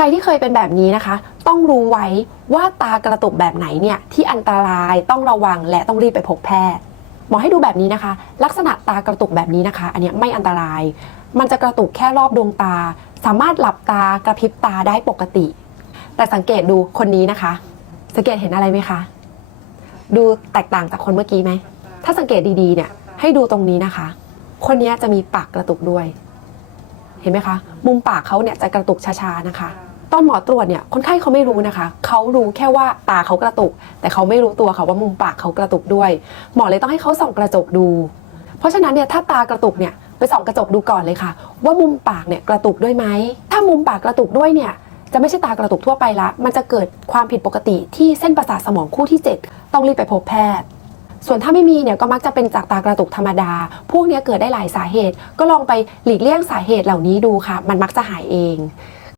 รที่เคยเป็นแบบนี้นะคะ ต้องรู้ไว้ว่าตากระตุกแบบไหนเนี่ยที่อันตรายต้องระวังและต้องรีบไปพบแพทย์หมอให้ดูแบบนี้นะคะ ลักษณะตากระตุกแบบนี้นะคะ อันเนี้ยไม่อันตราย มันจะกระตุกแค่รอบดวงตา สามารถหลับตากระพริบตาได้ปกติ แต่สังเกตดูคนนี้นะคะ สังเกตเห็นอะไรไหมคะ ดูแตกต่างจากคนเมื่อกี้ไหม ถ้าสังเกตดีๆเนี่ยให้ดูตรงนี้นะคะ คนนี้จะมีปากกระตุกด้วย เห็นไหมคะ มุมปากเขาเนี่ยจะกระตุกช้าๆนะคะ ตอนหมอตรวจเนี่ยคนไข้เขาไม่รู้นะคะ เขารู้แค่ว่าตาเขากระตุก แต่เขาไม่รู้ตัวค่ะว่ามุมปากเขากระตุกด้วย หมอเลยต้องให้เขาส่องกระจกดู เพราะฉะนั้นเนี่ยถ้าตากระตุกเนี่ยไปส่องกระจกดูก่อนเลยค่ะ ว่ามุมปากเนี่ยกระตุกด้วยไหมถ้ามุมปากกระตุกด้วยเนี่ยจะไม่ใช่ตากระตุกทั่วไปละ มันจะเกิดความผิดปกติที่เส้นประสาทสมองคู่ที่ 7 ต้องรีบไปพบแพทย์ ส่วนถ้าไม่มีเนี่ยก็มักจะเป็นจากตากระตุกธรรมดา พวกนี้เกิดได้หลายสาเหตุ ก็ลองไปหลีกเลี่ยงสาเหตุเหล่านี้ดูค่ะ มันมักจะหายเอง